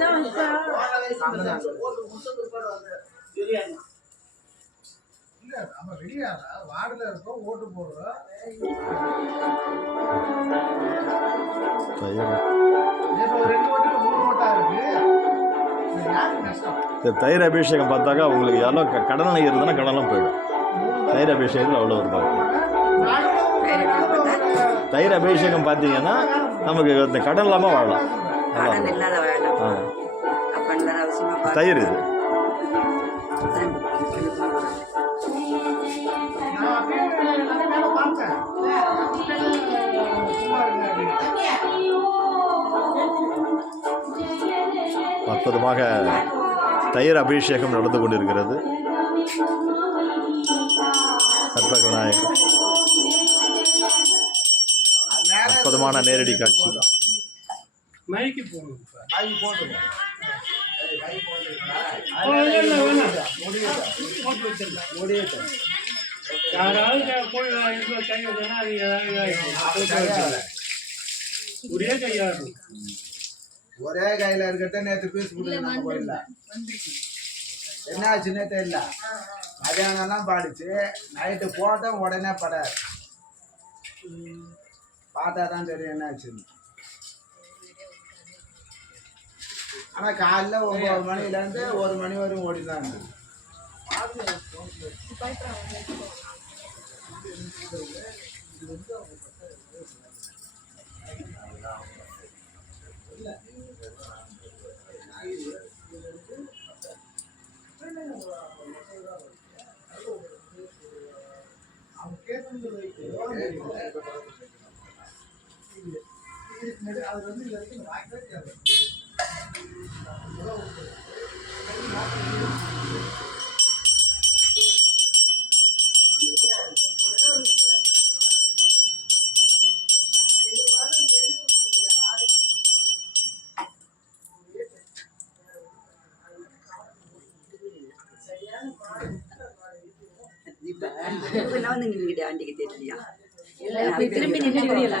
தான் இல்ல நம்ம வார்டுல இருக்கோம் ஓட்டு போடுறோம் தயிர் ரெண்டு ஓட்டுக்கு மூணு ஓட்டா இருக்கு தயிர் அபிஷேகம் பார்த்தாக்கா உங்களுக்கு எவ்வளோ க இருந்ததுன்னா கடன்லாம் போயிடும். தயிர் அபிஷேகத்தில் அவ்வளோ இருப்பாங்க தயிர் அபிஷேகம் பார்த்தீங்கன்னா நமக்கு இந்த கடன் இல்லாமல் வாழலாம். தயிர் இது. அற்புதமாக தயிர் அபிஷேகம் நடந்து கொண்டிருக்கிறது. கற்பக விநாயகர் அற்புதமான நேரடி காட்சி மைக்கு போகணும் இப்போ வாங்கி போட்டுருவோம். ஒரே கையா இருக்கும் ஒரே கையில இருக்கட்ட நேத்து பீஸ் கொடுத்து போயிடல என்ன ஆச்சுன்னே தெரியல மதியானம்லாம் பாடிச்சு. நைட்டு போட்டோம் உடனே படாது. பார்த்தா தான் தெரியும் என்ன ஆச்சுன்னு ஆனா காலைல ஒன்பது மணில இருந்து ஒரு மணி வரையும் ஓடி அது வந்து வந்து நின்றுக்கிட்டே ஆண்டிக்கு தெரியலையா இப்படி திரும்பி நின்னுடுவீங்களா?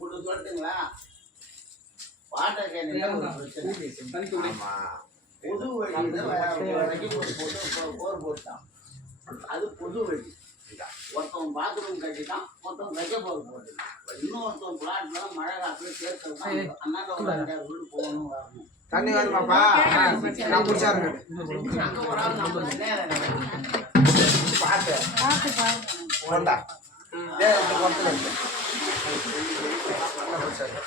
சொல்லட்டுங்களா வாட்டர் கேன் ஆமா பொது வழியில போர் போட்டு போர் போட்டான் அது பொது வழி ஒருத்தவன் பாத்ரூம் கட்டிட்டான் ஒருத்தவன் வைக்க போர் போட்டுட்டான் இன்னொருத்தவன் பிளாட்ல மழை காத்துல சேர்த்து அண்ணாண்ட ஒரு அஞ்சாறு வீடு போகணும் வரணும் தண்ணி வேணுமாப்பா ஆ, நான் குடிச்சா இருக்கேன் அங்க ஒரு ஆள் நம்ம நேரம் பார்த்து கொண்டா ஏய் அந்த குளத்துல இருக்கு நல்லா குடிச்சா இருக்கு.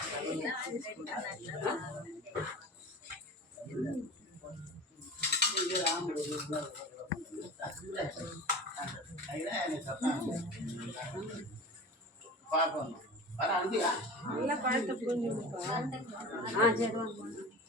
பார்க்கணும் வர அனுப்பியா நல்லா பழத்தை புரிஞ்சுப்பா ஆ சரி வாங்க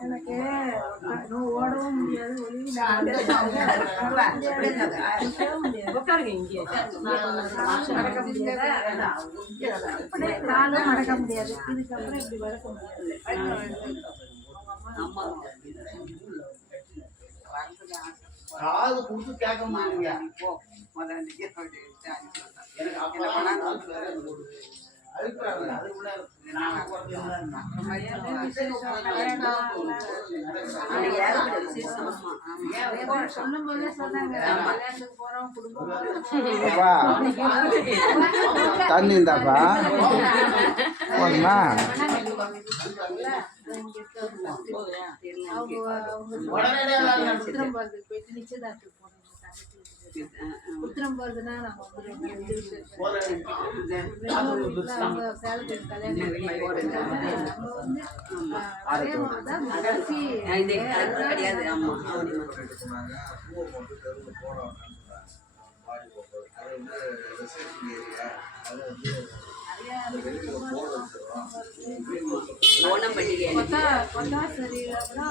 எனக்கு ஓடவும் முடியாது காலும் நடக்க முடியாது இதுக்கப்புறம் இப்படி வரக்க முடியாது காது கொடுத்து கேட்க மாட்டீங்க. முதல்ல எனக்கு அப்போ பணம் அதுக்கு அதுக்குள்ள தண்ணி இருந்தாப்பா போதுமா? உடனே போயிட்டு நிச்சயதார்த்தம் உத்திரம் போறதுன்னா நாங்க ஓணம் பண்டிகை அப்புறம்